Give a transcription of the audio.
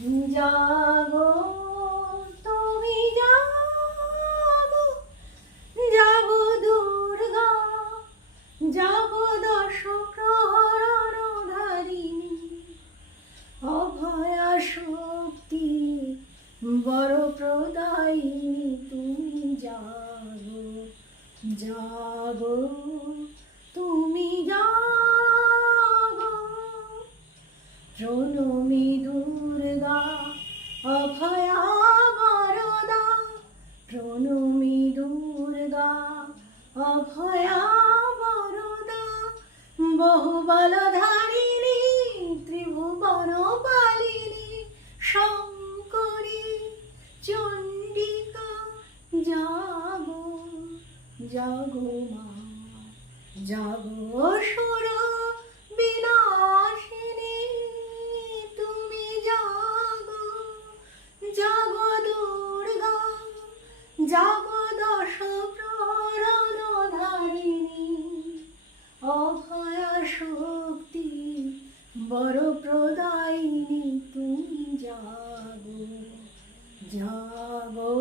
জাগো তুমি জাগো, জাগো দুর্গা, জাগো দশ প্রহর ধারিণী, অভয়া শক্তি বড় প্রদায়িনী তুমি জাগো, জাগো তুমি জাগো। প্রণমী দুর্গা অভয়া বরদা, প্রণমী দুর্গা অভয়া বরদা, বহুবলধারিণী ত্রিভুবন পালিনী, শঙ্করী চণ্ডিকা জাগো, জাগো মা, জাগো সুর বিনাশিনী তুমি জাগো, জাগো দুর্গা, জাগো দশ প্রহর ধারিণী, অভয়া শক্তি বড় প্রদায়িনী তুমি জাগো, জাগো।